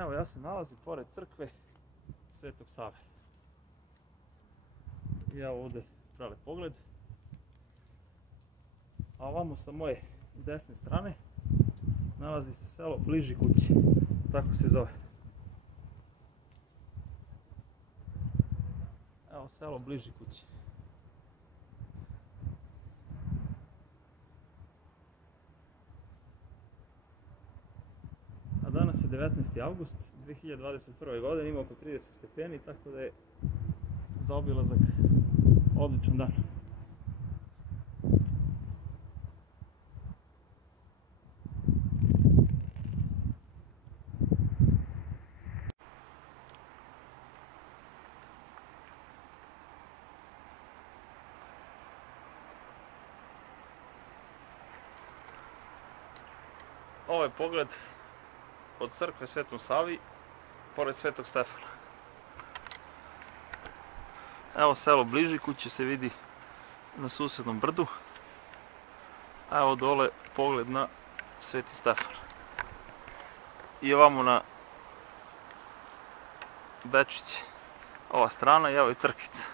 Evo, ja se nalazim pored crkve Svetog Save. I evo ovdje prelep pogled. A ovamo sa moje desne strane nalazi se selo Bliži kući, tako se zove. Evo selo Bliži kući. A danas je 19. august 2021. godine, ima oko 30 stepeni, tako da je za obilazak odličan dan. Ovo je pogled od crkve Svetom Savi, pored Svetog Stefana. Evo selo Bliži kuće se vidi na susjednom brdu. A evo dole pogled na Sveti Stefan. I ovamo na Bečić, ova strana, i evo je crkvica.